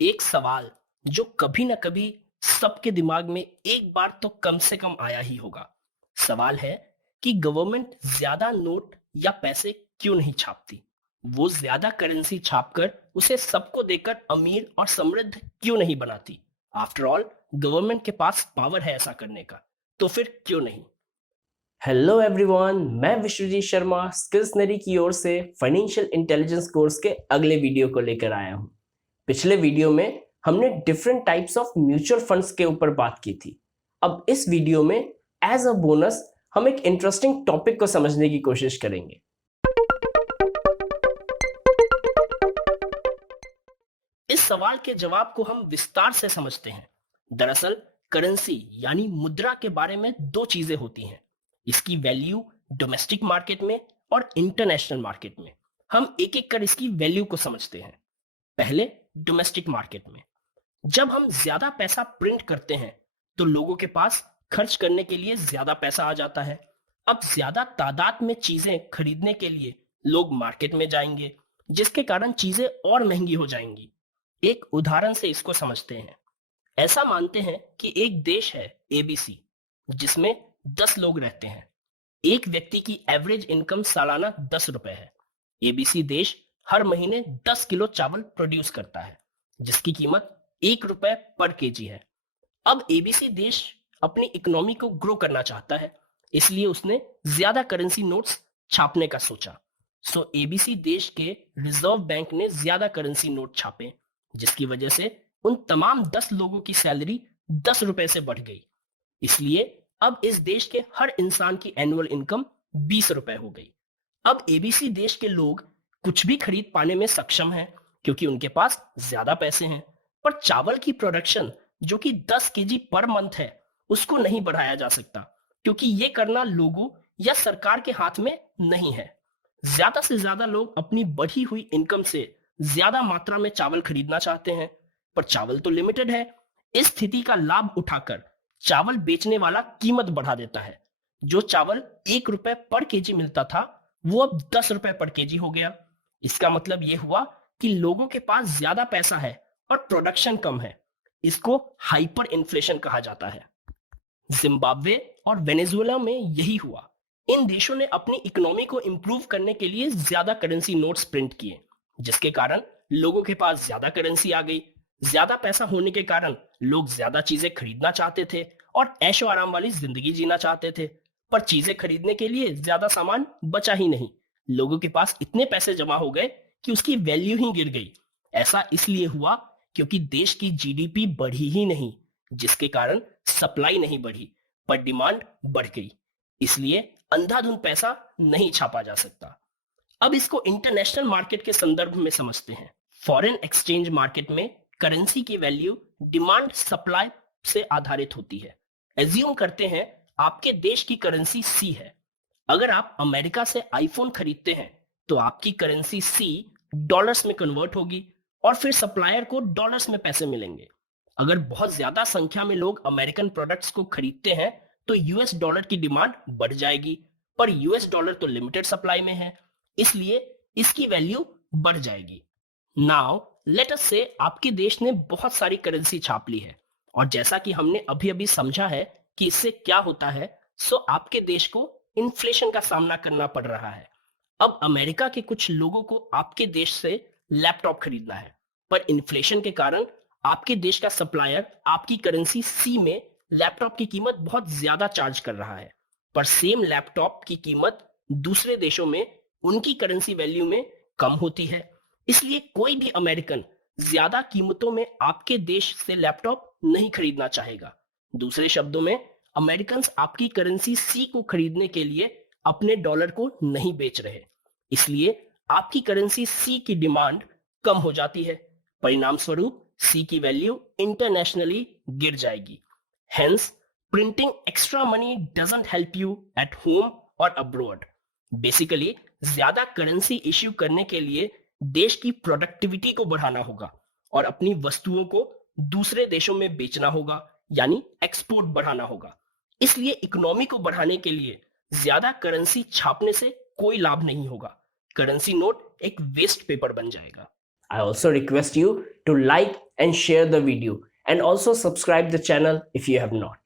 एक सवाल जो कभी ना कभी सबके दिमाग में एक बार तो कम से कम आया ही होगा। सवाल है कि गवर्नमेंट ज्यादा नोट या पैसे क्यों नहीं छापती? वो ज्यादा करेंसी छापकर उसे सबको देकर अमीर और समृद्ध क्यों नहीं बनाती? आफ्टर ऑल, गवर्नमेंट के पास पावर है ऐसा करने का, तो फिर क्यों नहीं? हेलो एवरीवन, मैं विश्वजीत शर्मा स्किल्सनरी की ओर से फाइनेंशियल इंटेलिजेंस कोर्स के अगले वीडियो को लेकर आया हूं। पिछले वीडियो में हमने different types of mutual funds के ऊपर बात की थी। अब इस वीडियो में एज अ बोनस हम एक इंटरेस्टिंग टॉपिक को समझने की कोशिश करेंगे। इस सवाल के जवाब को हम विस्तार से समझते हैं। दरअसल करेंसी यानी मुद्रा के बारे में दो चीजें होती हैं, इसकी वैल्यू डोमेस्टिक मार्केट में और इंटरनेशनल मार्केट में। हम एक एक कर इसकी वैल्यू को समझते हैं। पहले डोमेस्टिक मार्केट में, जब हम ज्यादा पैसा प्रिंट करते हैं तो लोगों के पास खर्च करने के लिए ज्यादा पैसा आ जाता है। अब ज्यादा तादाद में चीजें खरीदने के लिए लोग मार्केट में जाएंगे, जिसके कारण चीजें और महंगी हो जाएंगी। एक उदाहरण से इसको समझते हैं। ऐसा मानते हैं कि एक देश है एबीसी, जिसमें 10 लोग रहते हैं। एक व्यक्ति की एवरेज इनकम सालाना 10 रुपए है। एबीसी देश हर महीने 10 किलो चावल प्रोड्यूस करता है, जिसकी कीमत 1 रुपए पर केजी है। अब एबीसी देश अपनी इकोनॉमी को ग्रो करना चाहता है, इसलिए उसने ज्यादा करेंसी नोट्स छापने का सोचा। सो एबीसी देश के रिजर्व बैंक ने ज्यादा करेंसी नोट छापे, जिसकी वजह से उन तमाम 10 लोगों की सैलरी 10 रुपए से बढ़ गई। इसलिए अब इस देश के हर इंसान की एनुअल इनकम 20 रुपए हो गई। अब एबीसी देश के लोग कुछ भी खरीद पाने में सक्षम हैं, क्योंकि उनके पास ज्यादा पैसे हैं। पर चावल की प्रोडक्शन, जो कि 10 केजी पर मंथ है, उसको नहीं बढ़ाया जा सकता, क्योंकि ये करना लोगों या सरकार के हाथ में नहीं है। ज्यादा से ज्यादा लोग अपनी बढ़ी हुई इनकम से ज्यादा मात्रा में चावल खरीदना चाहते हैं, पर चावल तो लिमिटेड है। इस स्थिति का लाभ उठाकर चावल बेचने वाला कीमत बढ़ा देता है। जो चावल 1 रुपए पर केजी मिलता था, वो अब 10 रुपए पर केजी हो गया। इसका मतलब ये हुआ कि लोगों के पास ज्यादा पैसा है और प्रोडक्शन कम है। इसको हाइपर इन्फ्लेशन कहा जाता है। जिम्बाब्वे और वेनेजुएला में यही हुआ। इन देशों ने अपनी इकोनॉमी को इंप्रूव करने के लिए ज्यादा करेंसी नोट्स प्रिंट किए, जिसके कारण लोगों के पास ज्यादा करेंसी आ गई। ज्यादा पैसा होने के कारण लोग ज्यादा चीजें खरीदना चाहते थे और ऐशो आराम वाली जिंदगी जीना चाहते थे। पर चीजें खरीदने के लिए ज्यादा सामान बचा ही नहीं। लोगों के पास इतने पैसे जमा हो गए कि उसकी वैल्यू ही गिर गई। ऐसा इसलिए हुआ क्योंकि देश की जीडीपी बढ़ी ही नहीं, जिसके कारण सप्लाई नहीं बढ़ी, पर डिमांड बढ़ गई। इसलिए अंधाधुंध पैसा नहीं छापा जा सकता। अब इसको इंटरनेशनल मार्केट के संदर्भ में समझते हैं। फॉरेन एक्सचेंज मार्केट में करेंसी की वैल्यू डिमांड सप्लाई से आधारित होती है। एज्यूम करते हैं आपके देश की करेंसी सी है। अगर आप अमेरिका से आईफोन खरीदते हैं तो आपकी करेंसी सी डॉलर्स में कन्वर्ट होगी और फिर सप्लायर को डॉलर्स में पैसे मिलेंगे। अगर बहुत ज्यादा संख्या में लोग अमेरिकन प्रोडक्ट्स को खरीदते हैं तो यूएस डॉलर की डिमांड बढ़ जाएगी, पर यूएस डॉलर तो लिमिटेड सप्लाई में है, इसलिए इसकी वैल्यू बढ़ जाएगी। नाउ लेट अस से आपके देश ने बहुत सारी करेंसी छाप ली है, और जैसा कि हमने अभी अभी समझा है कि इससे क्या होता है, सो आपके देश को इन्फ्लेशन का सामना करना पड़ रहा है। अब अमेरिका के कुछ लोगों को आपके देश से लैपटॉप खरीदना है, पर इन्फ्लेशन के कारण आपके देश का सप्लायर आपकी करेंसी सी में लैपटॉप की कीमत बहुत ज्यादा चार्ज कर रहा है। पर सेम लैपटॉप की कीमत दूसरे देशों में उनकी करेंसी वैल्यू में कम होती है, इसलिए कोई भी अमेरिकन ज्यादा कीमतों में आपके देश से लैपटॉप नहीं खरीदना चाहेगा। दूसरे शब्दों में, अमेरिकन आपकी करेंसी सी को खरीदने के लिए अपने डॉलर को नहीं बेच रहे, इसलिए आपकी करेंसी सी की डिमांड कम हो जाती है। परिणाम स्वरूप सी की वैल्यू इंटरनेशनली गिर जाएगी। Hence, printing extra money doesn't help you at home और अब्रॉड। बेसिकली ज्यादा करेंसी इश्यू करने के लिए देश की प्रोडक्टिविटी को बढ़ाना होगा और अपनी वस्तुओं को दूसरे देशों में बेचना होगा, यानी एक्सपोर्ट बढ़ाना होगा। इसलिए इकोनॉमी को बढ़ाने के लिए ज्यादा करेंसी छापने से कोई लाभ नहीं होगा। करेंसी नोट एक वेस्ट पेपर बन जाएगा। I also request you to like and share the video, and also subscribe the channel if you have not.